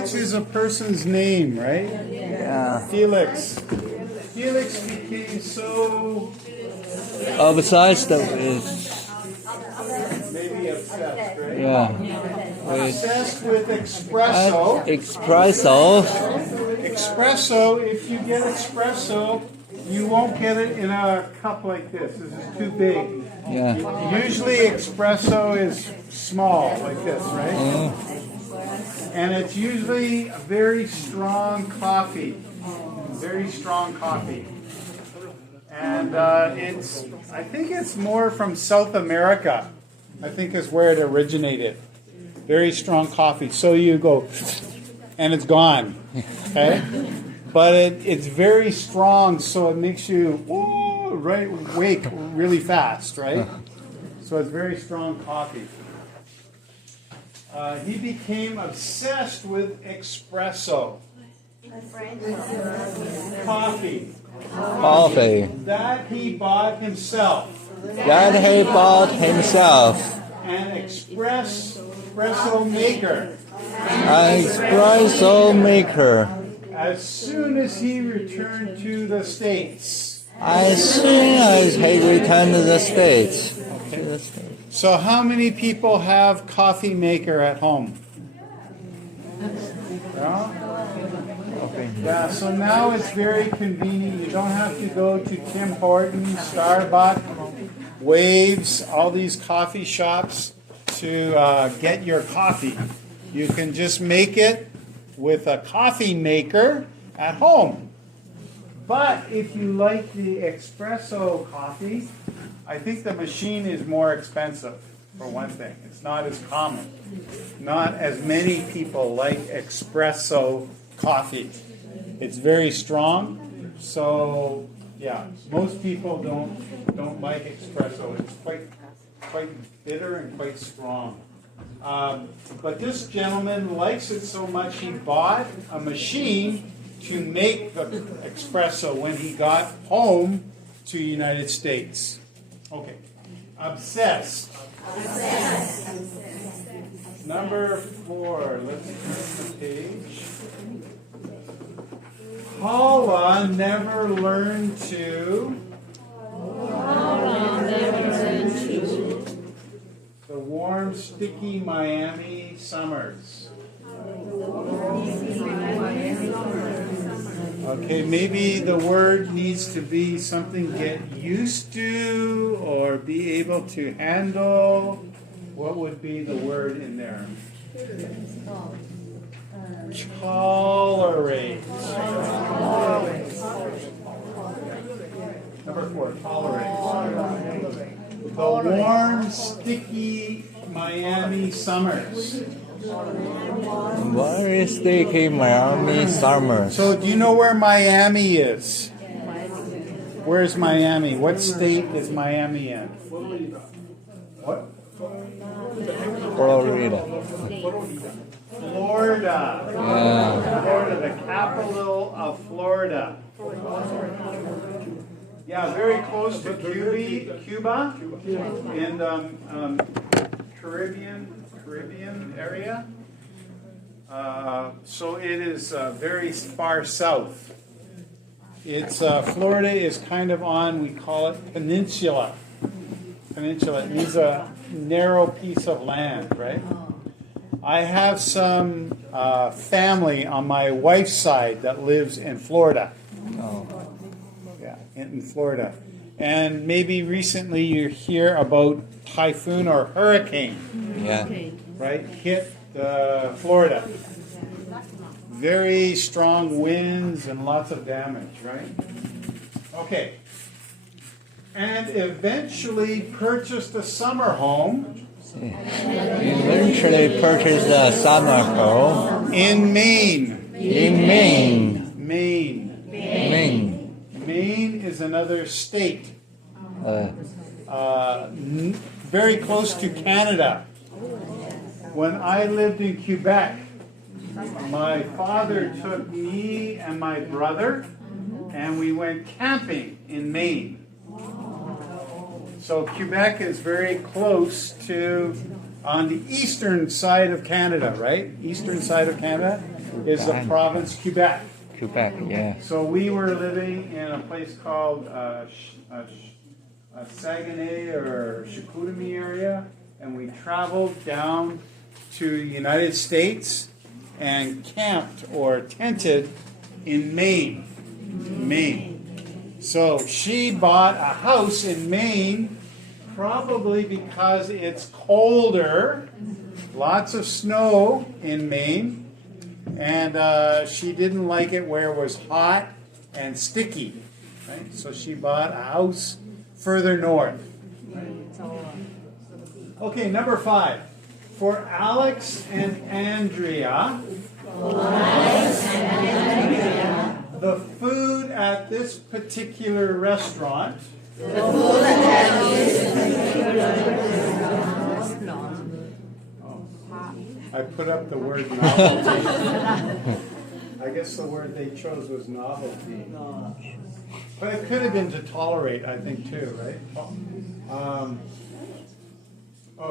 Felix is a person's name, right? Yeah. Felix. Felix became so Obsessed with, maybe obsessed, right? yeah. Obsessed with espresso. Espresso. Espresso, if you get espresso, you won't get it in a cup like this. This is too big. Yeah. Usually espresso is small, like this, right? And it's usually a very strong coffee. Very strong coffee. And I think it's more from South America. I think is where it originated. Very strong coffee. So you go, and it's gone. Okay? But it's very strong, so it makes you wake really fast, right? So it's very strong coffee. He became obsessed with espresso. Coffee. Coffee. That he bought himself. That he bought himself. An espresso maker. An espresso maker. As soon as he returned to the States. As soon as he returned to the States. Okay. So how many people have coffee maker at home? Yeah, so now it's very convenient. You don't have to go to Tim Hortons, Starbucks, Waves, all these coffee shops to get your coffee. You can just make it with a coffee maker at home. But if you like the espresso coffee, I think the machine is more expensive, for one thing. It's not as common. Not as many people like espresso coffee. It's very strong, so yeah, most people don't like espresso. It's quite bitter and quite strong. But this gentleman likes it so much he bought a machine to make the espresso when he got home to the United States. Okay, obsessed. Number 4. Let's turn the page. Paula never learned to. The warm, sticky Miami summers. Okay, maybe the word needs to be something get used to or be able to handle. What would be the word in there? Tolerate. Number 4, tolerate. The warm, sticky Miami summers. Very sticky Miami summer. So do you know where Miami is? Where's Miami? What state is Miami in? What? Florida. Florida. Yeah. Florida, the capital of Florida. Yeah, very close to Cuba in the Caribbean area. So it is very far south. It's Florida is kind of on, we call it peninsula. Peninsula. It means a narrow piece of land, right? I have some family on my wife's side that lives in Florida. Oh. Yeah, in Florida. And maybe recently you hear about typhoon or hurricane. Yeah. Right? Hit Florida. Very strong winds and lots of damage, right? Okay. And eventually purchased a summer home. Eventually purchased a summer home in Maine. in Maine. Maine. Maine. Maine is another state. Very close to Canada. When I lived in Quebec, my father took me and my brother, and we went camping in Maine. So Quebec is very close to, on the eastern side of Canada, right? Eastern side of Canada. is the province Quebec. Quebec, yeah. So we were living in a place called Saguenay or Chicoutimi area, and we traveled down to the United States and camped or tented in Maine. So she bought a house in Maine, probably because it's colder, lots of snow in Maine, and she didn't like it where it was hot and sticky. Right? So she bought a house further north. Okay, number 5. For Alex and Andrea, the food at this particular restaurant I put up the word novelty. I guess the word they chose was novelty. But it could have been to tolerate, I think, too, right? I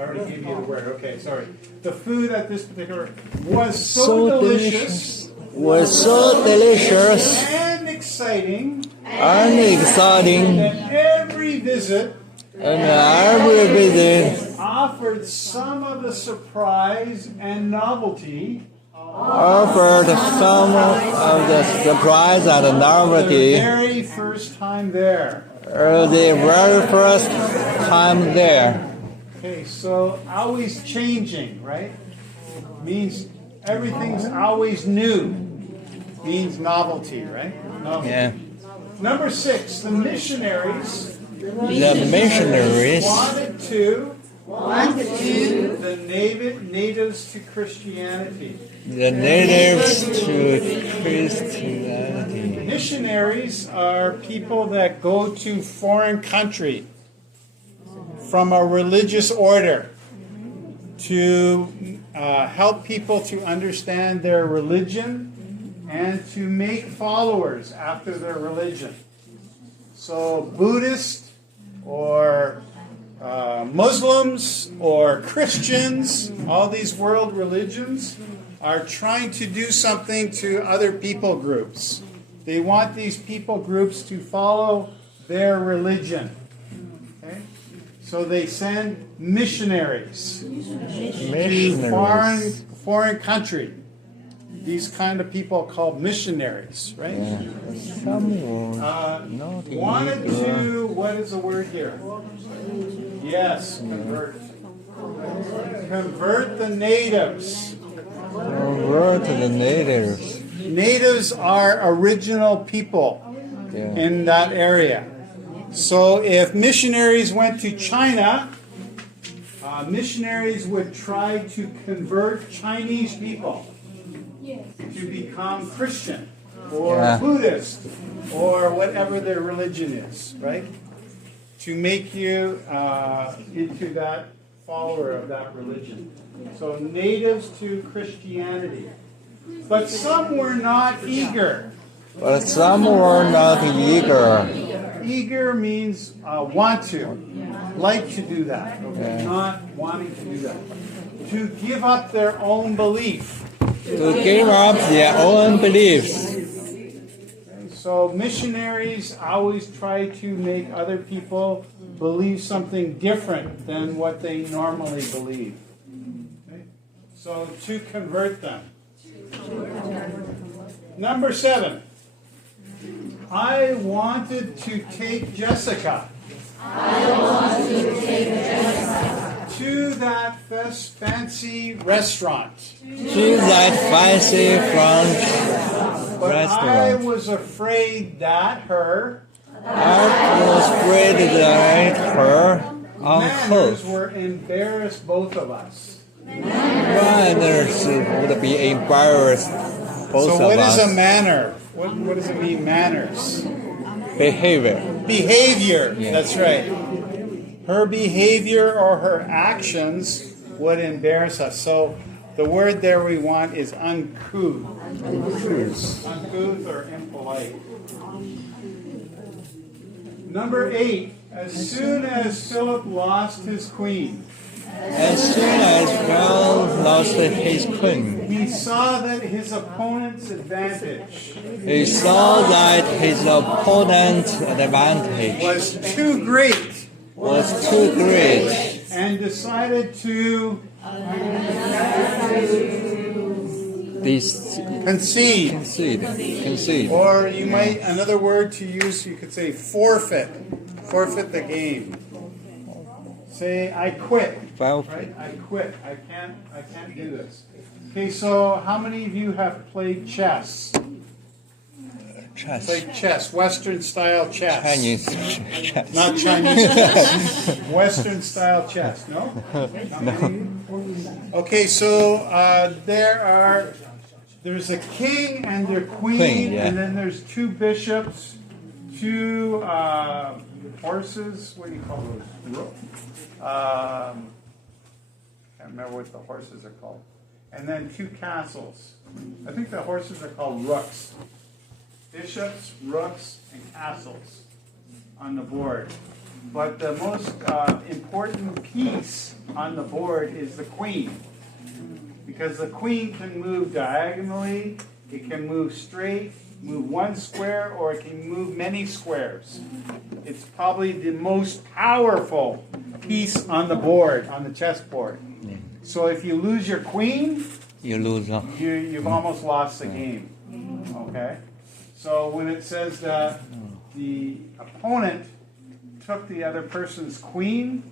already gave you the word. Okay, sorry. The food at this particular was so delicious. Was so delicious And exciting. and exciting. That every visit And every visit offered some of the surprise and novelty offered some of the surprise and the novelty very first time there. the very first time there. Okay, so always changing, right? Means everything's always new. Means novelty, right? Novelty. Yeah. Number 6, the missionaries The missionaries wanted the natives to Christianity. the natives to Christianity. Missionaries are people that go to foreign country from a religious order to help people to understand their religion and to make followers after their religion. So Buddhists or Muslims or Christians, all these world religions, are trying to do something to other people groups. They want these people groups to follow their religion. Okay? So they send missionaries to foreign country. These kind of people are called missionaries, right? Wanted to, what is the word here? Yes, convert. Convert the natives. Convert the natives. Natives are original people in that area. So if missionaries went to China, missionaries would try to convert Chinese people to become Christian or Buddhist or whatever their religion is, right? To make you into that follower of that religion. So natives to Christianity. But some were not eager. But some were not eager. Eager means want to, like to do that, okay? Not wanting to do that. To give up their own belief. To give up their own beliefs. So missionaries always try to make other people believe something different than what they normally believe. Okay? So to convert them. Number 7. I wanted to take Jessica. To that fancy restaurant. To that fancy French But restaurant. I was afraid that her I was afraid that her manners uncle were embarrassed both of us. manners would be embarrassed both So what of is a us. manner? What does it mean, manners? Behavior. Behavior, Yeah. that's right. Her behavior or her actions would embarrass us. So the word there we want is uncouth. Uncouth or impolite. Number 8. As soon as Philip lost his queen. As soon as Brown lost his queen, he saw that his opponent's advantage he saw that his opponent's advantage was too great was too great and decided to concede. or you might, another word to use, you could say forfeit the game. Say, I quit. Right? I quit. I can't do this. Okay, so how many of you have played chess? Played chess, Western style chess. Chinese chess. Not Chinese chess. Western style chess. No? Okay, so there's a king and their queen, yeah. and then there's two bishops, two horses. What do you call those? Can't remember what the horses are called. And then two castles. I think the horses are called rooks. Bishops, rooks, and castles on the board. But the most important piece on the board is the queen. Because the queen can move diagonally, it can move straight, move one square, or it can move many squares. It's probably the most powerful piece on the board, on the chessboard. Yeah. So if you lose your queen, You lose. you've almost lost the game. Okay? So when it says that the opponent took the other person's queen,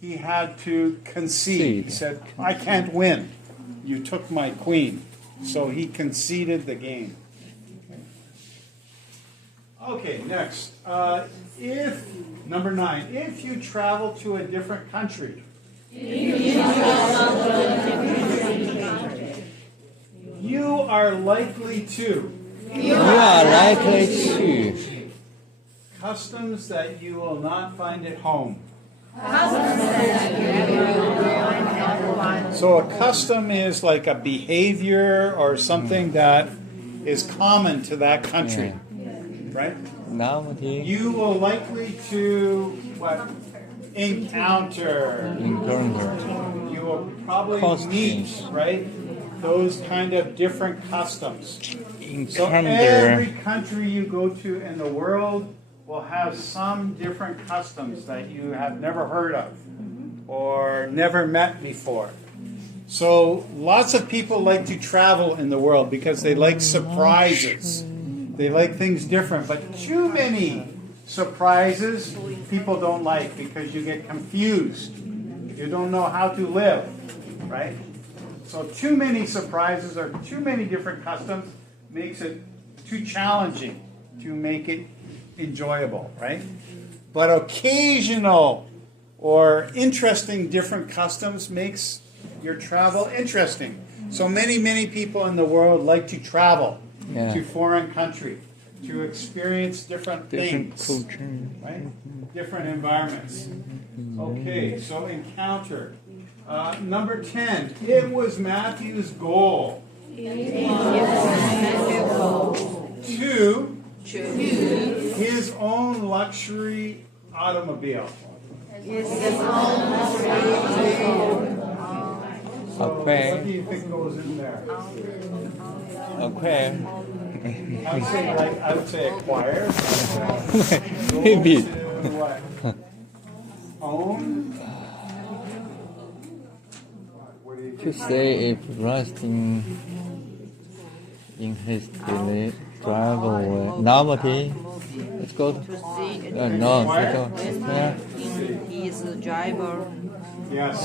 he had to concede. He said, I can't win. You took my queen. So he conceded the game. Okay, next. Number 9, if you travel to a different country, you are likely to customs that you will not find at home. So a custom is like a behavior or something that is common to that country, right? You will likely to encounter. You will probably meet, right? Those kind of different customs. So every country you go to in the world will have some different customs that you have never heard of or never met before. So lots of people like to travel in the world because they like surprises. They like things different, but too many surprises people don't like because you get confused. You don't know how to live, right? So too many surprises or too many different customs makes it too challenging to make it enjoyable, right? But occasional or interesting different customs makes your travel interesting. So many people in the world like to travel to foreign country, to experience different things, right? Different environments. Okay, so encounter. Number 10, it was Matthew's goal to his own luxury automobile. So what do you think goes in there? I would say acquire. Maybe. What? Own? What do you To think? say if resting in his daily driveway. Normally, let's go. He is a driver. Yes.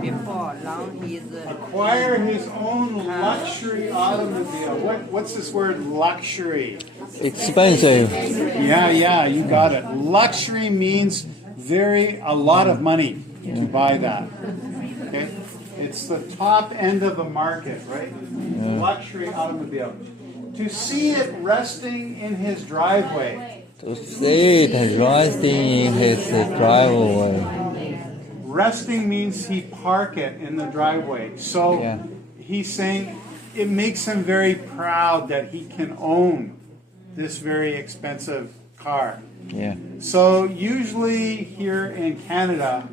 Before now he is Acquire his own luxury automobile. What's this word luxury? Expensive. Yeah, you got it. Luxury means a lot of money to buy that. Okay? It's the top end of the market, right? Luxury automobile. To see it resting in his driveway. To see it resting in his driveway. Resting means he park it in the driveway. So he's saying it makes him very proud that he can own this very expensive car. Yeah. So usually here in Canada,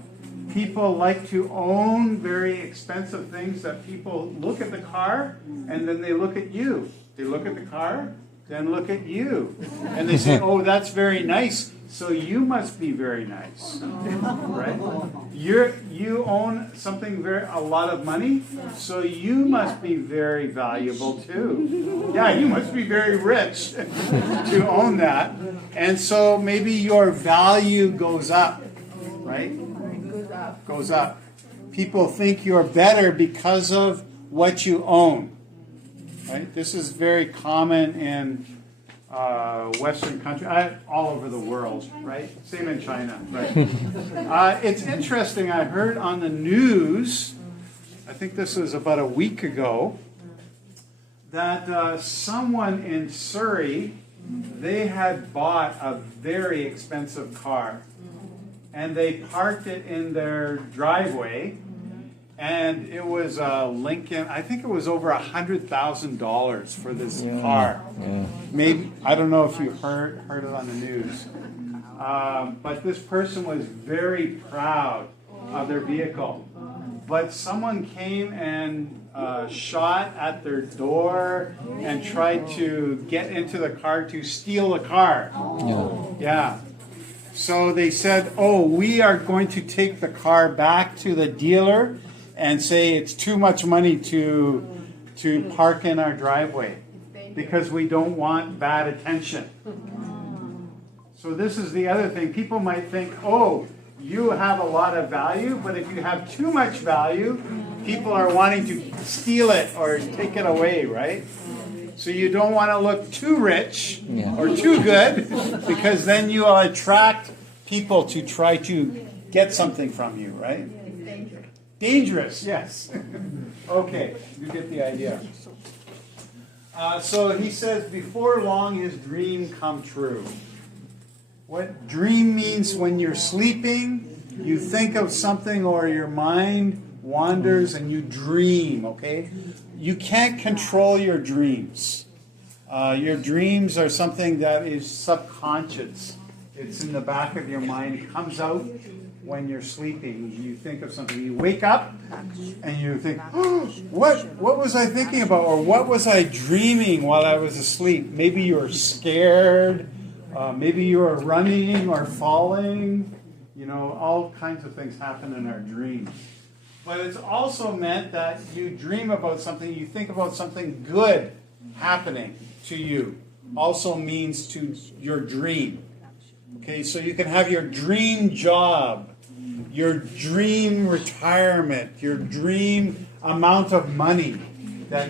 People like to own very expensive things that people look at the car and then they look at you. They look at the car, then look at you. And they say, oh, that's very nice, so you must be very nice. Right? You own something a lot of money, so you must be very valuable too. Yeah, you must be very rich to own that. And so maybe your value goes up, right? Goes up. People think you're better because of what you own. Right? This is very common in Western countries, all over the world, right? Same in China, right? It's interesting, I heard on the news, I think this was about a week ago, that someone in Surrey, they had bought a very expensive car. And they parked it in their driveway, and it was a Lincoln. I think it was over $100,000 for this car. Yeah. Maybe, I don't know if you heard it on the news, but this person was very proud of their vehicle. But someone came and shot at their door and tried to get into the car to steal the car. Yeah. So they said, oh, we are going to take the car back to the dealer and say it's too much money to park in our driveway because we don't want bad attention. So this is the other thing. People might think, oh, you have a lot of value, but if you have too much value, people are wanting to steal it or take it away, right? So you don't want to look too rich or too good, because then you will attract people to try to get something from you, right? Dangerous, yes. Okay, you get the idea. So he says, before long his dream come true. What dream means? When you're sleeping, you think of something or your mind wanders and you dream, okay? You can't control your dreams. Your dreams are something that is subconscious. It's in the back of your mind. It comes out when you're sleeping. You think of something. You wake up and you think, oh, what was I thinking about? Or what was I dreaming while I was asleep? Maybe you were scared. Maybe you were running or falling. You know, all kinds of things happen in our dreams. But it's also meant that you dream about something, you think about something good happening to you. Also means to your dream. Okay, so you can have your dream job, your dream retirement, your dream amount of money that